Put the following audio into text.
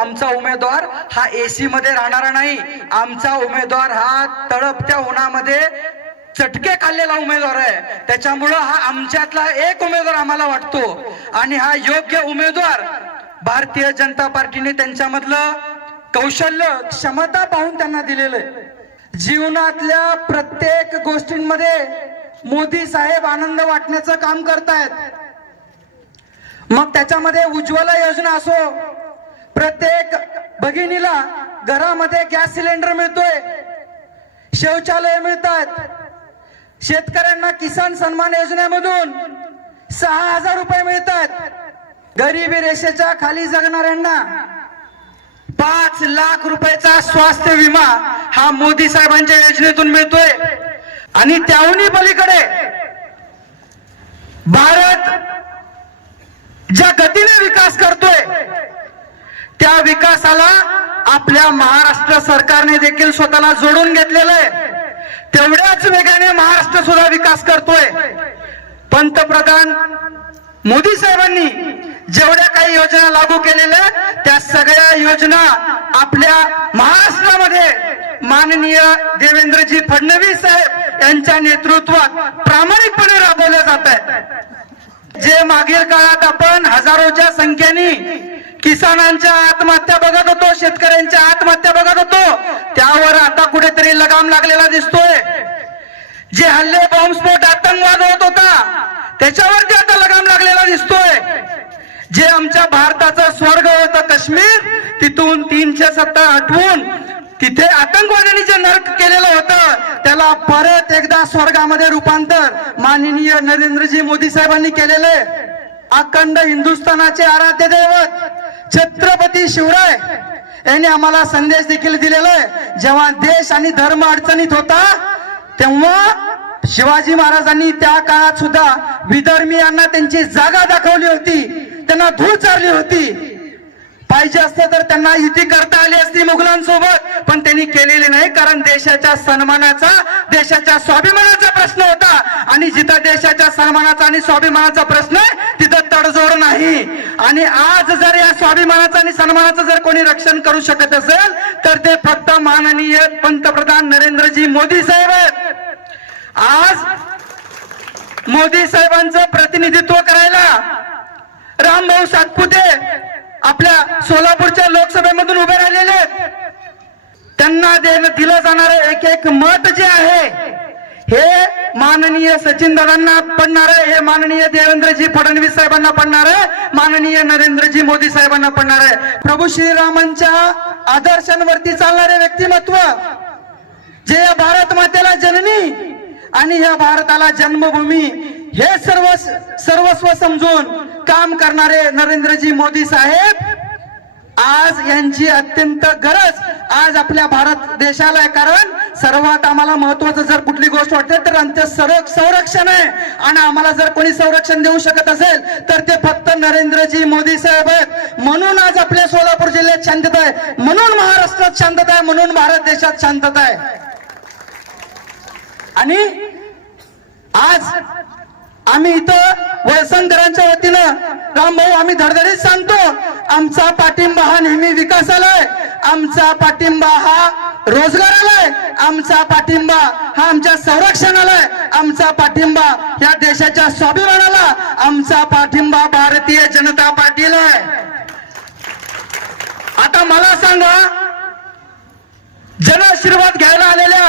आमचा उमेदवार हा एसी मध्ये राहणारा नाही, आमचा उमेदवार हा तळपत्या उन्हामध्ये चटके खाल्लेला उमेदवार आहे. त्याच्यामुळं हा आमच्यातला एक उमेदवार आम्हाला वाटतो आणि हा योग्य उमेदवार भारतीय जनता पार्टीने त्यांच्यामधलं कौशल्य क्षमता पाहून त्यांना दिलेलं आहे. जीवनातल्या प्रत्येक गोष्टींमध्ये मोदी साहेब आनंद वाटण्याचं काम करतायत. मग त्याच्यामध्ये उज्ज्वला योजना असो, प्रत्येक भगिनीला घरामध्ये गॅस सिलेंडर मिळतोय, शौचालय मिळतात, शेतकऱ्यांना किसान सन्मान योजनेमधून 6,000 रुपये मिळतात, गरिबी रेषेच्या खाली जगणाऱ्यांना 5 लाख रुपयाचा स्वास्थ्य विमा हा मोदी साहेबांच्या योजनेतून मिळतोय. आणि त्याहूनही पलीकडे भारत ज्या गतीने विकास करतोय त्या विकासाला आपल्या महाराष्ट्र सरकारने देखील स्वतःला जोडून घेतलेलं आहे. तेवढ्याच वेगाने महाराष्ट्र सुद्धा विकास करतोय. पंतप्रधान मोदी साहेबांनी जेवढ्या काही योजना लागू केलेल्या त्या सगळ्या योजना आपल्या महाराष्ट्रामध्ये माननीय देवेंद्रजी फडणवीस साहेब यांच्या नेतृत्वात प्रामाणिकपणे राबवल्या जात आहेत. जे मागील काळात आपण हजारोच्या संख्येने किसानांच्या आत्महत्या बघत होतो, शेतकऱ्यांच्या आत्महत्या बघत होतो, त्यावर आता कुठेतरी लगाम लागलेला दिसतोय. जे हल्ले बॉम्बस्फोट आतंकवाद होत होता त्याच्यावरती आता लगाम लागलेला दिसतोय. जे आमच्या भारताचं स्वर्ग होतं काश्मीर, तिथून 370 हटवून तिथे आतंकवाद्यांनी जे नरक केलेलं होतं त्याला परत एकदा स्वर्गामध्ये रूपांतर माननीय नरेंद्रजी मोदी साहेबांनी केलेले. अखंड हिंदुस्थानाचे आराध्य दैवत छत्रपती शिवराय यांनी आम्हाला संदेश देखील दिलेला आहे. जेव्हा देश आणि धर्म अडचणीत होता तेव्हा शिवाजी महाराजांनी त्या काळात सुद्धा विधर्मीयांना त्यांची जागा दाखवली होती, त्यांना धूळ चारली होती. पाहिजे असते तर त्यांना युती करता आली असती मुघलांसोबत, पण त्यांनी केलेली नाही. कारण देशाच्या सन्मानाचा, देशाच्या स्वाभिमानाचा प्रश्न होता आणि जिथं देशाच्या सन्मानाचा आणि स्वाभिमानाचा प्रश्न आहे तिथं तडजोड नाही. आणि आज जर या स्वाभिमानाचा आणि सन्मानाचं जर कोणी रक्षण करू शकत असेल तर ते फक्त माननीय पंतप्रधान नरेंद्रजी मोदी साहेब आहेत. आज मोदी साहेबांचं प्रतिनिधित्व करायला रामभाऊ सातपुते आपल्या सोलापूरच्या लोकसभेमधून उभे राहिलेले आहेत. त्यांना दिलं जाणारं एक एक मत जे आहे हे माननीय सचिन दादांना पडणार आहे, हे माननीय देवेंद्रजी फडणवीस साहेबांना पडणार आहे, माननीय नरेंद्रजी मोदी साहेबांना पडणार आहे. प्रभू श्रीरामांच्या आदर्शांवरती चालणारे व्यक्तिमत्व, जे या भारत मातेला जननी आणि या भारताला जन्मभूमी हे सर्वस्व समजून काम करणारे नरेंद्रजी मोदी साहेब, आज यांची अत्यंत गरज आज आपल्या भारत देशाला आहे. कारण सर्वात आम्हाला महत्वाचं जर कुठली गोष्ट वाटते तर आमचं संरक्षण आहे. आणि आम्हाला जर कोणी संरक्षण देऊ शकत असेल तर ते फक्त नरेंद्रजी मोदी साहेब आहेत. म्हणून आज आपल्या सोलापूर जिल्ह्यात शांतता आहे, म्हणून महाराष्ट्रात शांतता आहे, म्हणून भारत देशात शांतता आहे. आणि आज आम्ही इथं वळसंकरांच्या वतीनं रामभाऊ आम्ही धडधडीत सांगतो, आमचा पाठिंबा हा नेहमी विकासाला आहे, आमचा पाठिंबा हा रोजगाराला आहे, आमचा पाठिंबा हा आमच्या संरक्षणाला आहे, आमचा पाठिंबा या देशाच्या स्वाभिमानाला, आमचा पाठिंबा भारतीय जनता पार्टीला आहे. आता मला सांगा, जनआशीर्वाद घ्यायला आलेल्या